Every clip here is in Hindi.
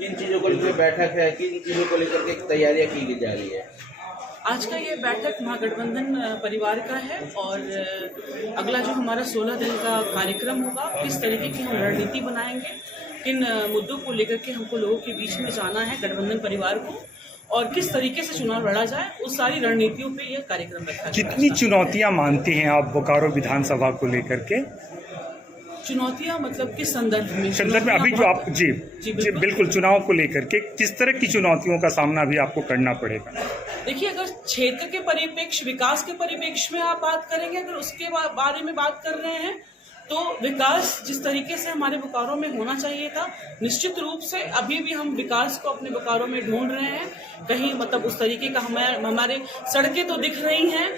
किन चीज़ों को लेकर बैठक है, किन चीज़ों को लेकर के तैयारियां की जा रही है? आज का ये बैठक महागठबंधन परिवार का है और अगला जो हमारा 16 दिन का कार्यक्रम होगा, किस तरीके की हम रणनीति बनाएंगे, किन मुद्दों को लेकर के हमको लोगों के बीच में जाना है गठबंधन परिवार को और किस तरीके से चुनाव लड़ा जाए, उस सारी रणनीतियों पे ये कार्यक्रम रखा है। कितनी चुनौतियां मानती हैं आप बोकारो विधानसभा को लेकर के? चुनौतियां मतलब किस संदर्भ में? संदर्भ में अभी जो आप जी बिल्कुल चुनाव को लेकर के किस तरह की चुनौतियों का सामना भी आपको करना पड़ेगा? देखिए, अगर क्षेत्र के परिप्रेक्ष्य, विकास के परिप्रेक्ष्य में आप बात करेंगे, अगर उसके बारे में बात कर रहे हैं तो विकास जिस तरीके से हमारे बोकारो में होना चाहिए था, निश्चित रूप से अभी भी हम विकास को अपने बोकारो में ढूंढ रहे हैं। कहीं मतलब उस तरीके का हमारे सड़कें तो दिख रही हैं,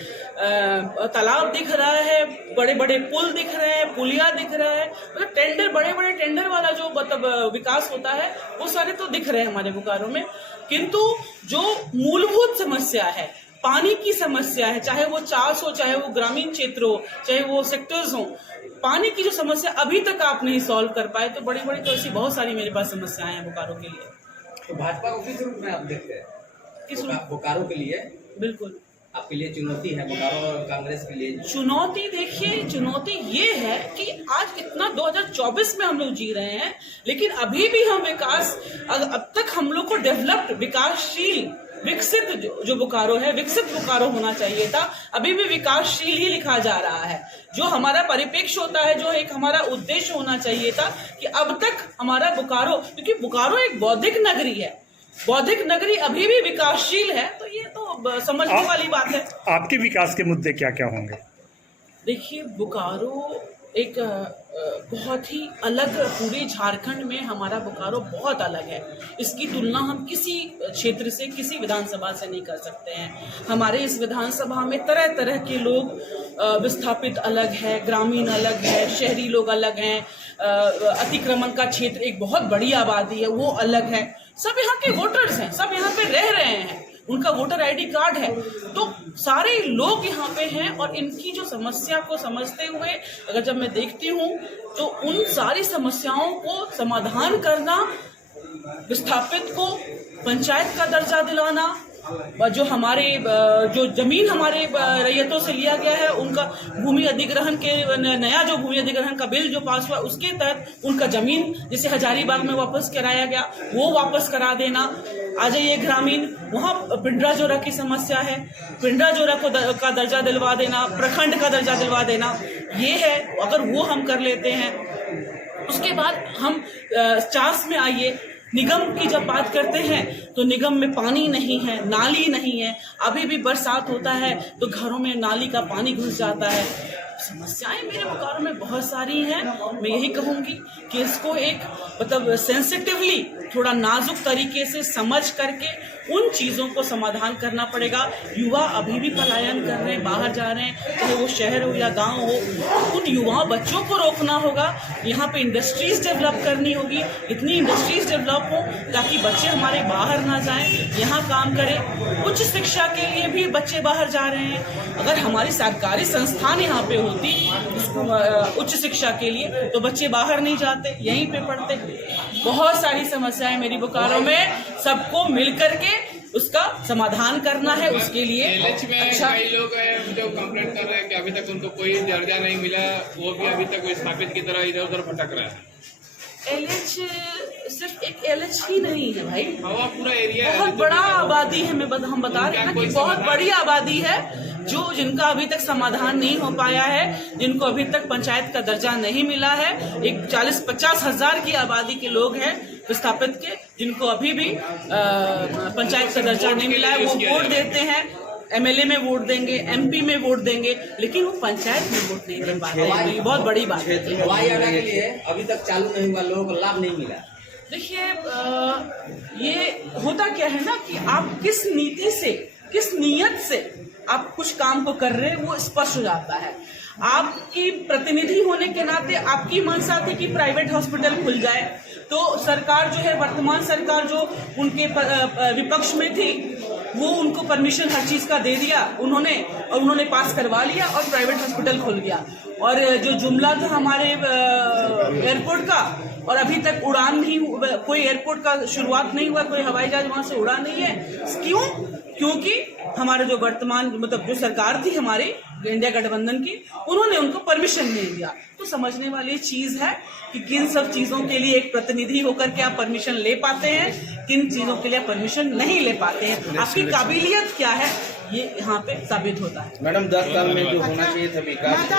तालाब दिख रहा है, बड़े बड़े पुल दिख रहे हैं, पुलिया दिख रहा है, मतलब टेंडर, बड़े बड़े टेंडर वाला जो मतलब विकास होता है वो सारे तो दिख रहे हैं हमारे बोकारो में। किंतु जो मूलभूत समस्या है, पानी की समस्या है, चाहे वो चास हो, चाहे वो ग्रामीण क्षेत्र हो, चाहे वो सेक्टर्स हो, पानी की जो समस्या अभी तक आप नहीं सॉल्व कर पाए, तो बड़ी बड़ी तो ऐसी बहुत सारी मेरे पास समस्याएं हैं बोकारो के लिए। तो भाजपा को किस रूप में आप देखते हैं? किस बोकारो के लिए बिल्कुल आपके लिए चुनौती है, बोकारो और कांग्रेस के लिए चुनौती। देखिए, चुनौती ये है कि आज इतना 2024 में हम लोग जी रहे हैं, लेकिन अभी भी हम विकास, अब तक हम लोग को डेवलप्ड, विकासशील, विकसित जो बोकारो है, विकसित बोकारो होना चाहिए था, अभी भी विकासशील ही लिखा जा रहा है। जो हमारा परिप्रेक्ष्य होता है, जो एक हमारा उद्देश्य होना चाहिए था कि अब तक हमारा बोकारो, क्योंकि बोकारो एक बौद्धिक नगरी है, बौद्धिक नगरी अभी भी विकासशील है, तो ये तो समझने वाली बात है। आपके विकास के मुद्दे क्या क्या होंगे? देखिए, बोकारो एक बहुत ही अलग, पूरे झारखंड में हमारा बोकारो बहुत अलग है। इसकी तुलना हम किसी क्षेत्र से, किसी विधानसभा से नहीं कर सकते हैं। हमारे इस विधानसभा में तरह तरह के लोग विस्थापित अलग है, ग्रामीण अलग है, शहरी लोग अलग हैं, अतिक्रमण का क्षेत्र एक बहुत बड़ी आबादी है वो अलग है। सब यहाँ के वोटर्स हैं, सब यहाँ पे रह रहे हैं, उनका वोटर आईडी कार्ड है, तो सारे लोग यहाँ पे हैं और इनकी जो समस्या को समझते हुए अगर जब मैं देखती हूँ तो उन सारी समस्याओं को समाधान करना, विस्थापित को पंचायत का दर्जा दिलाना, जो हमारे जो जमीन हमारे रैयतों से लिया गया है, उनका भूमि अधिग्रहण के, नया जो भूमि अधिग्रहण का बिल जो पास हुआ उसके तहत उनका जमीन जैसे हजारीबाग में वापस कराया गया वो वापस करा देना। आ जाइए ग्रामीण, वहाँ पिंडरा जोरा की समस्या है, पिंडरा जोरा को का दर्जा दिलवा देना, प्रखंड का दर्जा दिलवा देना, ये है। अगर वो हम कर लेते हैं, उसके बाद हम चास में आइए, निगम की जब बात करते हैं तो निगम में पानी नहीं है, नाली नहीं है, अभी भी बरसात होता है तो घरों में नाली का पानी घुस जाता है। समस्याएं मेरे बोकारो में बहुत सारी हैं। मैं यही कहूंगी कि इसको एक मतलब सेंसिटिवली, थोड़ा नाजुक तरीके से समझ करके उन चीज़ों को समाधान करना पड़ेगा। युवा अभी भी पलायन कर रहे हैं, बाहर जा रहे हैं, चाहे वो शहर हो या गांव हो, उन युवाओं बच्चों को रोकना होगा। यहाँ पे इंडस्ट्रीज डेवलप करनी होगी, इतनी इंडस्ट्रीज डेवलप हो ताकि बच्चे हमारे बाहर ना जाएं, यहाँ काम करें। उच्च शिक्षा के लिए भी बच्चे बाहर जा रहे हैं। अगर हमारी सरकारी संस्थान यहाँ पे होती उच्च शिक्षा के लिए तो बच्चे बाहर नहीं जाते, यहीं पे पढ़ते। बहुत सारी समस्याएं मेरी बोकारो में, सबको मिल करके उसका समाधान करना है। उसके लिए अच्छा, कई लोग हैं जो कंप्लेंट कर रहे हैं कि अभी तक उनको कोई दर्जा नहीं मिला, वो भी अभी तक विस्थापित की तरह इधर उधर भटक रहा है। एलएच सिर्फ एक एलएच ही नहीं है भाई, हवा पूरा एरिया है, बहुत बड़ा आबादी है। हम बता रहे हैं ना कि बहुत बड़ी आबादी है जो जिनका अभी तक समाधान नहीं हो पाया है, जिनको अभी तक पंचायत का दर्जा नहीं मिला है। एक 40-50 हजार की आबादी के लोग हैं विस्थापित के, जिनको अभी भी पंचायत का दर्जा नहीं मिला है। वो वोट देते हैं, एमएलए में वोट देंगे, एमपी में वोट देंगे, लेकिन वो पंचायत में वोट नहीं दे पाते। ये बहुत बड़ी बात है। हवाई अड्डा के लिए अभी तक चालू नहीं हुआ, लोगों को लाभ नहीं मिला। देखिए, ये होता क्या है ना कि आप किस नीति से, किस नियत से आप कुछ काम को कर रहे हैं वो स्पष्ट हो जाता है। आपकी प्रतिनिधि होने के नाते आपकी मंशा थी कि प्राइवेट हॉस्पिटल खुल जाए, तो सरकार जो है, वर्तमान सरकार जो उनके विपक्ष में थी, वो उनको परमिशन हर चीज का दे दिया उन्होंने, और उन्होंने पास करवा लिया और प्राइवेट हॉस्पिटल खुल गया। और जो जुमला था हमारे एयरपोर्ट का, और अभी तक उड़ान नहीं, कोई एयरपोर्ट का शुरुआत नहीं हुआ, कोई हवाई जहाज वहां से उड़ा नहीं है। क्यों? क्योंकि हमारे जो वर्तमान मतलब जो सरकार थी हमारी इंडिया गठबंधन की, उन्होंने उनको परमिशन नहीं दिया। तो समझने वाली चीज है कि किन सब चीजों के लिए एक प्रतिनिधि होकर के आप परमिशन ले पाते हैं, किन चीजों के लिए परमिशन नहीं ले पाते हैं। आपकी काबिलियत क्या है ये यहाँ पे साबित होता है। मैडम 10 साल में जो होना चाहिए था विकास,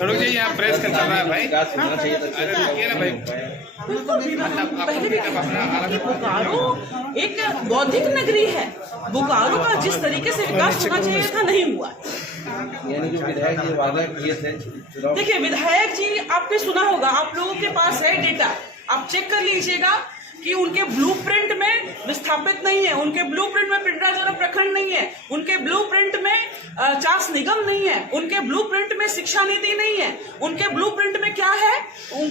थोड़ा जी यहाँ प्रेस कर रहा है भाई, विकास होना चाहिए था, अरे रुकिए ना भाई। पहले भी बोकारो एक बौद्धिक नगरी है, बोकारो का जिस तरीके से विकास होना चाहिए था नहीं हुआ। यानी जो विधायक जी वादा किए थे चुनाव, देखिए विधायक जी, आपने सुना होगा, आप लोगों के पास है डेटा, आप चेक कर लीजिएगा कि उनके ब्लूप्रिंट में विस्थापित नहीं है, उनके ब्लूप्रिंट में पिंडराजोरा प्रखंड नहीं है, उनके ब्लूप्रिंट में चास निगम नहीं है, उनके ब्लूप्रिंट में शिक्षा नीति नहीं है, उनके ब्लूप्रिंट में क्या है,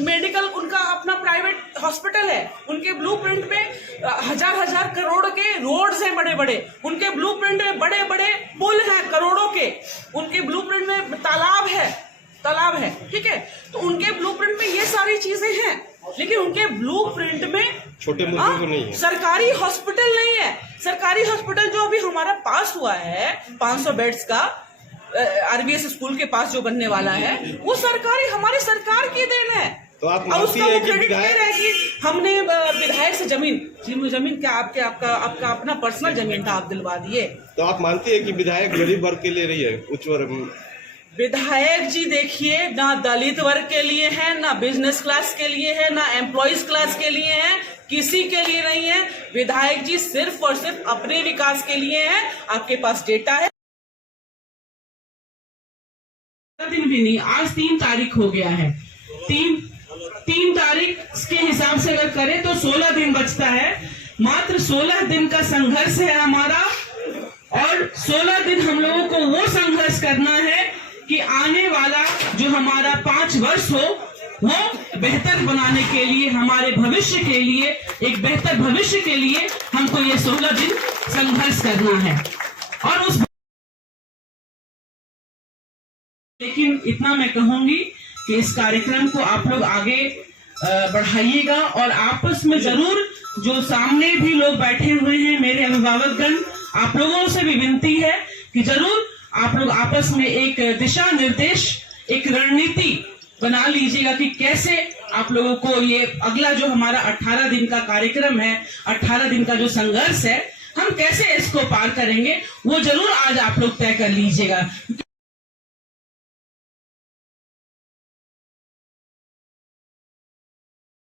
मेडिकल उनका अपना प्राइवेट हॉस्पिटल है, उनके ब्लूप्रिंट में हजार करोड़ के रोड्स हैं बड़े बड़े, उनके ब्लूप्रिंट में बड़े बड़े पुल हैं करोड़ों के, उनके ब्लूप्रिंट में तालाब है, ठीक है। तो उनके ब्लूप्रिंट में ये सारी चीजें हैं, लेकिन उनके ब्लूप्रिंट में छोटे मुद्दे तो नहीं है। सरकारी हॉस्पिटल नहीं है। सरकारी हॉस्पिटल जो अभी हमारा पास हुआ है 500 बेड्स का आरबीएस स्कूल के पास जो बनने वाला है, वो सरकारी हमारी सरकार की देन है। तो आप और मानती उसका है वो कि क्रेडिट दे रहे हैं कि हमने विधायक से जमीन क्या आपका अपना पर्सनल जमीन था, आप दिलवा दिए। तो आप मानती है कि विधायक गरीब वर्ग के लिए रही है, उच्च वर्ग? विधायक जी देखिए, ना दलित वर्ग के लिए है, ना बिजनेस क्लास के लिए है, ना एम्प्लॉइज क्लास के लिए है, किसी के लिए नहीं है। विधायक जी सिर्फ और सिर्फ अपने विकास के लिए है। आपके पास डेटा है। दिन भी नहीं, आज 3 तारीख हो गया है। 3 तारीख के हिसाब से अगर करें तो 16 दिन बचता है। मात्र 16 दिन का संघर्ष है हमारा, और 16 दिन हम लोगों को वो संघर्ष करना है कि आने वाला जो हमारा 5 वर्ष हो, वो बेहतर बनाने के लिए, हमारे भविष्य के लिए, एक बेहतर भविष्य के लिए हमको ये 16 दिन संघर्ष करना है। और उस लेकिन इतना मैं कहूंगी कि इस कार्यक्रम को आप लोग आगे बढ़ाइएगा, और आपस में जरूर, जो सामने भी लोग बैठे हुए हैं मेरे अभिभावकगण, आप लोगों से भी विनती है कि जरूर आप लोग आपस में एक दिशा निर्देश, एक रणनीति बना लीजिएगा कि कैसे आप लोगों को ये अगला जो हमारा 18 दिन का कार्यक्रम है, 18 दिन का जो संघर्ष है, हम कैसे इसको पार करेंगे, वो जरूर आज आप लोग तय कर लीजिएगा।